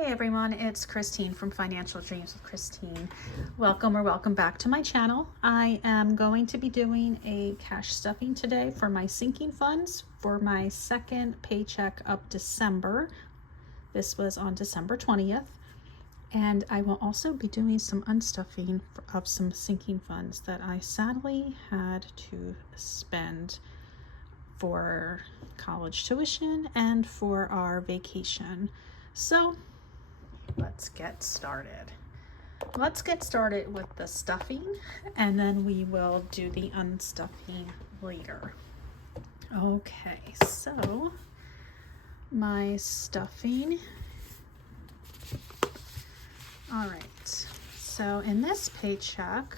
Hey everyone, it's Christine from Financial Dreams with Christine. Welcome back to my channel. I am going to be doing a cash stuffing today for my sinking funds for my second paycheck of December. This was on December 20th. And I will also be doing some unstuffing of some sinking funds that I sadly had to spend for college tuition and for our vacation. So let's get started. Let's get started with the stuffing, and then we will do the unstuffing later. Okay, so my stuffing. All right, so in this paycheck,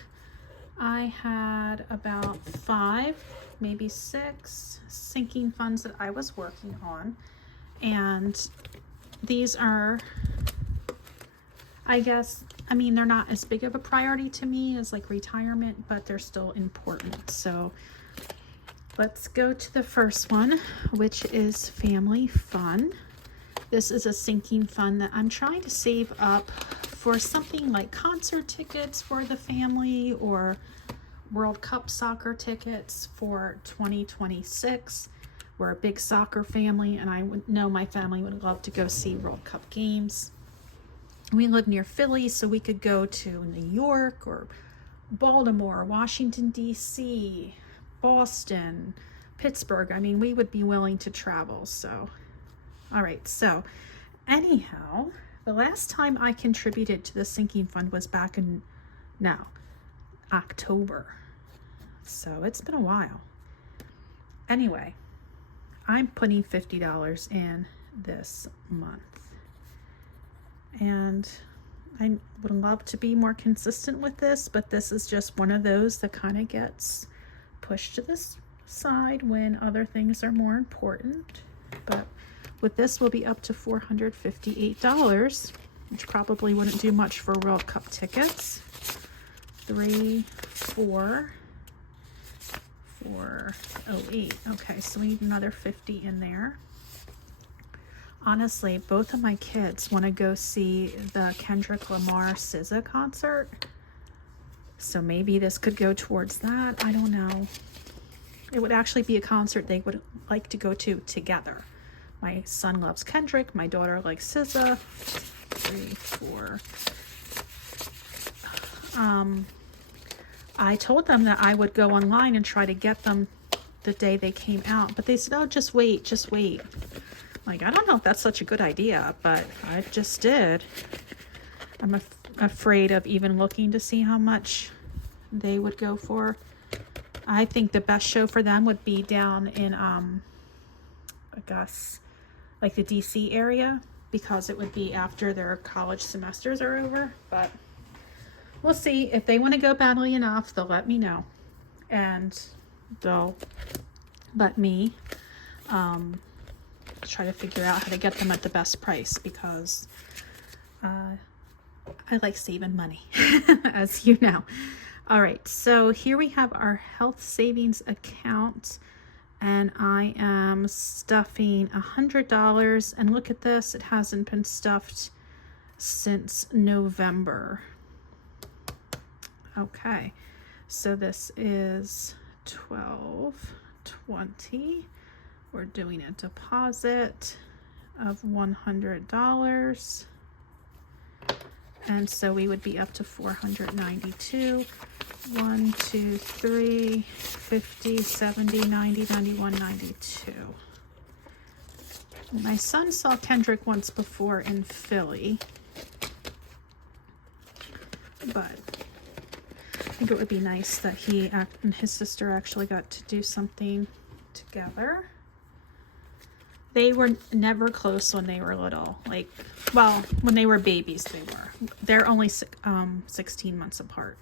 I had about 5, maybe 6 sinking funds that I was working on, and these are, I mean, they're not as big of a priority to me as like retirement, but they're still important. So let's go to the first one, which is family fun. This is a sinking fund that I'm trying to save up for something like concert tickets for the family or World Cup soccer tickets for 2026. We're a big soccer family, and I know my family would love to go see World Cup games. We live near Philly, so we could go to New York or Baltimore, Washington, D.C., Boston, Pittsburgh. I mean, we would be willing to travel. So, all right. So, anyhow, the last time I contributed to the sinking fund was back in October. So, it's been a while. Anyway, I'm putting $50 in this month. And I would love to be more consistent with this, but this is just one of those that kind of gets pushed to the side when other things are more important. But with this, we'll be up to $458, which probably wouldn't do much for World Cup tickets. 3, 4, 408. Okay, so we need another 50 in there. Honestly, both of my kids want to go see the Kendrick Lamar SZA concert. So maybe this could go towards that. I don't know. It would actually be a concert they would like to go to together. My son loves Kendrick. My daughter likes SZA. 3, 4. I told them that I would go online and try to get them the day they came out. But they said, oh, just wait, just wait. Like, I don't know if that's such a good idea, but I just did. I'm afraid of even looking to see how much they would go for. I think the best show for them would be down in, I guess, like the DC area, because it would be after their college semesters are over. But we'll see. If they want to go badly enough, they'll let me know. And they'll let me try to figure out how to get them at the best price, because I like saving money, as you know. All right, so here we have our health savings account, and I am stuffing $100. And look at this, it hasn't been stuffed since November. Okay, so this is 1220. We're doing a deposit of $100. And so we would be up to 492. 1, 2, 3, 50, 70, 90, 91, 92. My son saw Kendrick once before in Philly, but I think it would be nice that he and his sister actually got to do something together. They were never close when they were little. Like, well, when they were babies, they were. They're only 16 months apart.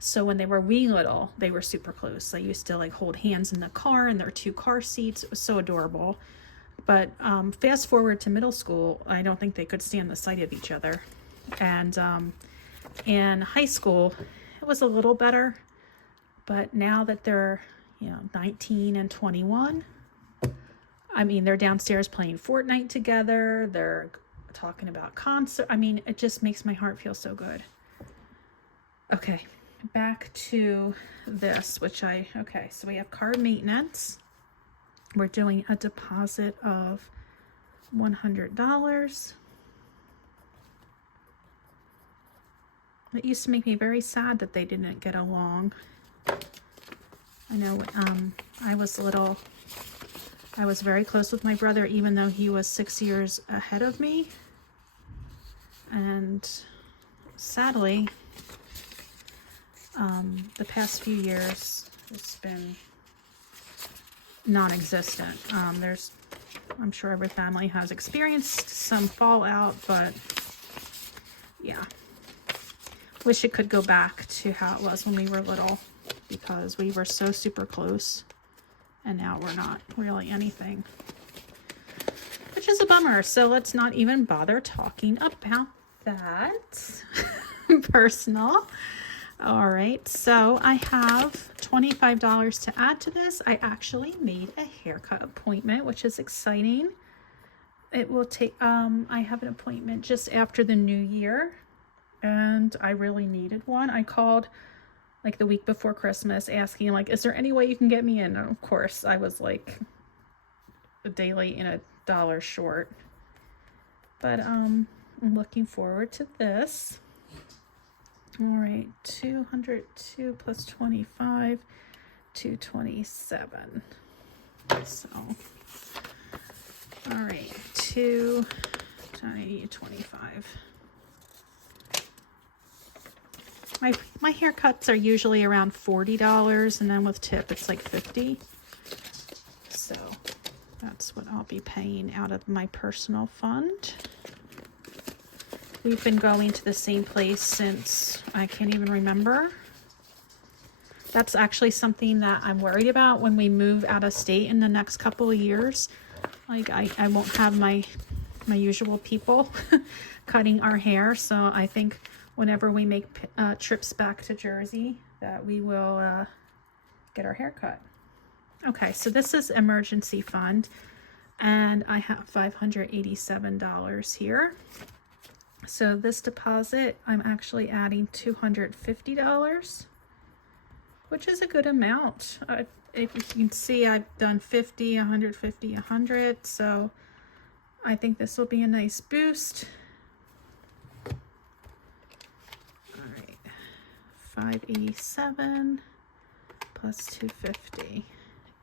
So when they were wee little, they were super close. They used to like hold hands in the car in their 2 car seats. It was so adorable. But fast forward to middle school, I don't think they could stand the sight of each other. And in high school, it was a little better. But now that they're, 19 and 21, I mean, they're downstairs playing Fortnite together. They're talking about concert. I mean, it just makes my heart feel so good. Okay, back to this, okay, so we have car maintenance. We're doing a deposit of $100. It used to make me very sad that they didn't get along. I know I was very close with my brother, even though he was 6 years ahead of me. And sadly, the past few years, it's been non-existent. I'm sure every family has experienced some fallout, but yeah. Wish it could go back to how it was when we were little, because we were so super close, and now we're not really anything, which is a bummer. So let's not even bother talking about that. Personal. All right, so I have $25 to add to this. I actually made a haircut appointment, which is exciting. It will take, I have an appointment just after the new year, and I really needed one. I called like the week before Christmas asking, like, is there any way you can get me in? And of course, I was like a day late and $1 short. But I'm looking forward to this. All right, 202 plus 25, 227. So, all right, 225. My haircuts are usually around $40, and then with tip it's like $50. So that's what I'll be paying out of my personal fund. We've been going to the same place since I can't even remember. That's actually something that I'm worried about when we move out of state in the next couple of years. Like I won't have my usual people cutting our hair. So I think whenever we make trips back to Jersey, that we will get our hair cut. Okay, so this is emergency fund, and I have $587 here. So this deposit, I'm actually adding $250, which is a good amount. If you can see, I've done 50, 150, 100. So I think this will be a nice boost. All right, 587 plus 250,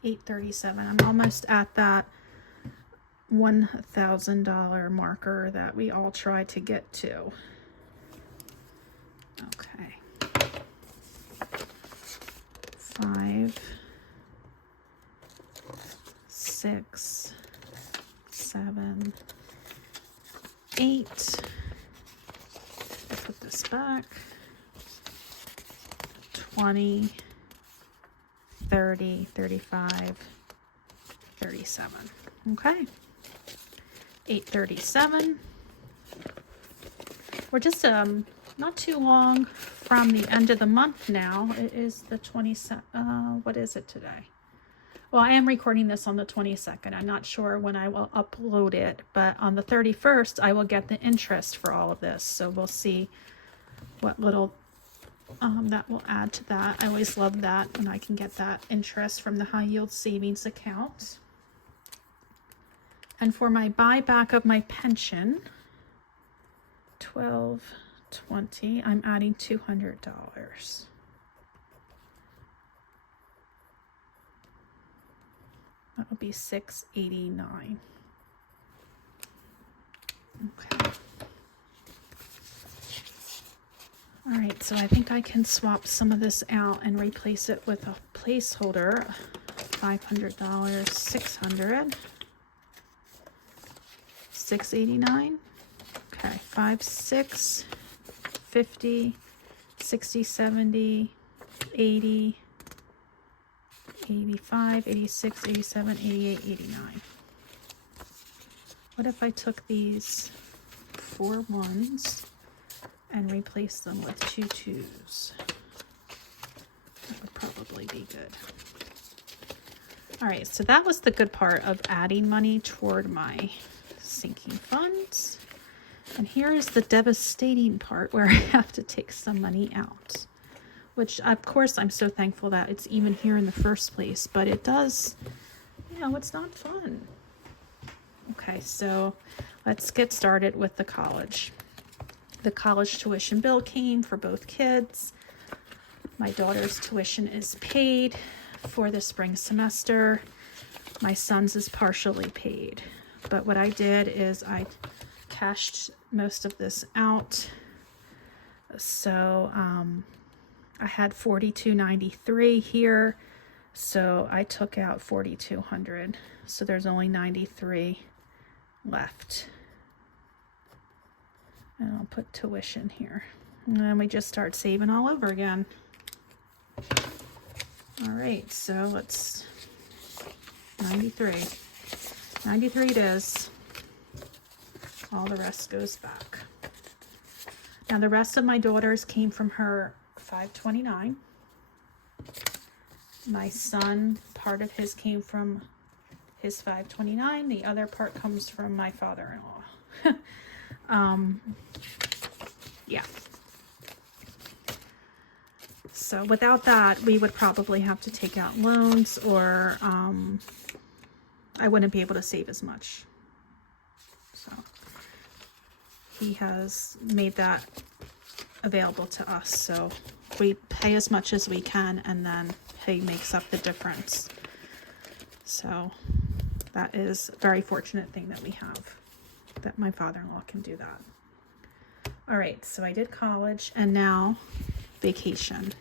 837. I'm almost at that $1,000 marker that we all try to get to. Okay. 5, 6, 7, 8. I'll put this back. 20, 30, 35, 37. Okay. 837. We're just not too long from the end of the month now. It is the 22nd. What is it today? Well, I am recording this on the 22nd. I'm not sure when I will upload it, but on the 31st I will get the interest for all of this. So we'll see what little that will add to that. I always love that when I can get that interest from the high yield savings account. And for my buyback of my pension, $12.20, I'm adding $200. That will be $689. Okay. All right, so I think I can swap some of this out and replace it with a placeholder. $500, $600. $689. Okay, 5, 6, 50, 60, 70, 80, 85, 86, 87, 88, 89. What if I took these 4 ones and replaced them with 2 2s? That would probably be good. All right, so that was the good part of adding money toward my sinking funds. And here is the devastating part where I have to take some money out, which of course I'm so thankful that it's even here in the first place, but it does, you know, it's not fun. Okay, so let's get started with the college. The college tuition bill came for both kids. My daughter's tuition is paid for the spring semester. My son's is partially paid. But what I did is I cashed most of this out. So I had $42.93 here. So I took out $4,200. So there's only $93 left. And I'll put tuition here. And then we just start saving all over again. All right, so let's 93 it is. All the rest goes back. Now the rest of my daughters came from her 529. My son, part of his came from his 529. The other part comes from my father-in-law. Yeah. So without that, we would probably have to take out loans, or I wouldn't be able to save as much. So he has made that available to us. So we pay as much as we can, and then he makes up the difference. So that is a very fortunate thing that we have, that my father-in-law can do that. All right, so I did college, and now vacation.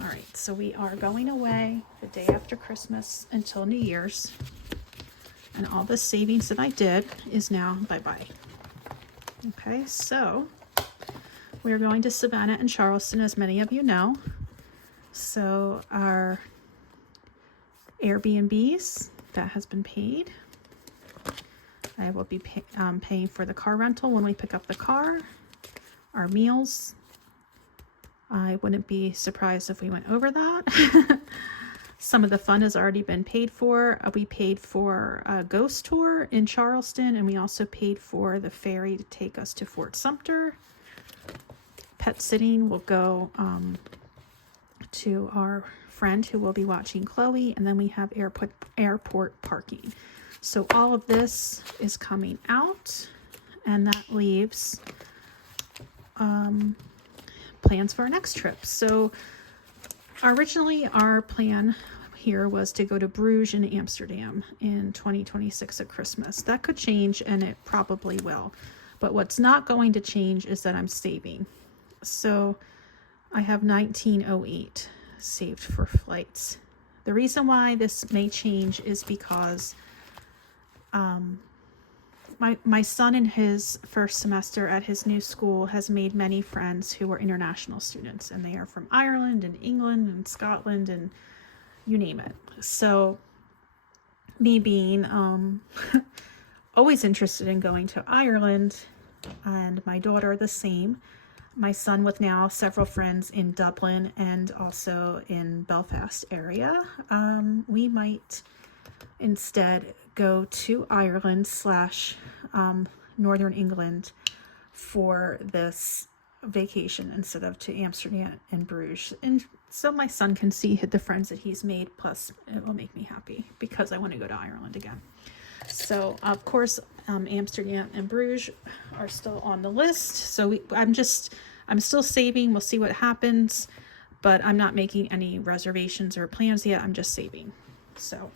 All right, so we are going away the day after Christmas until New Year's, and all the savings that I did is now bye-bye. Okay, so we're going to Savannah and Charleston, as many of you know. So our Airbnbs, that has been paid. I will be paying for the car rental when we pick up the car, our meals. I wouldn't be surprised if we went over that. Some of the fun has already been paid for. We paid for a ghost tour in Charleston, and we also paid for the ferry to take us to Fort Sumter. Pet sitting will go to our friend who will be watching Chloe, and then we have airport parking. So all of this is coming out, and that leaves plans for our next trip. So originally our plan here was to go to Bruges and Amsterdam in 2026 at Christmas. That could change, and it probably will. But what's not going to change is that I'm saving. So I have $19.08 saved for flights. The reason why this may change is because my son in his first semester at his new school has made many friends who are international students, and they are from Ireland and England and Scotland and you name it. So me being always interested in going to Ireland, and my daughter the same, my son with now several friends in Dublin and also in Belfast area, we might instead go to Ireland / Northern England for this vacation instead of to Amsterdam and Bruges. And so my son can see the friends that he's made, plus it will make me happy because I want to go to Ireland again. So of course Amsterdam and Bruges are still on the list. So I'm still saving. We'll see what happens, but I'm not making any reservations or plans yet. I'm just saving. So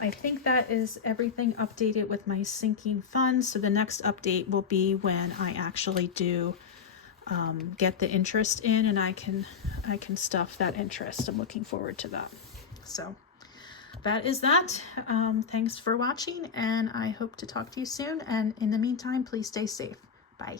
I think that is everything updated with my sinking funds. So the next update will be when I actually do get the interest in, and I can stuff that interest. I'm looking forward to that. So that is that. Thanks for watching, and I hope to talk to you soon. And in the meantime, please stay safe. Bye.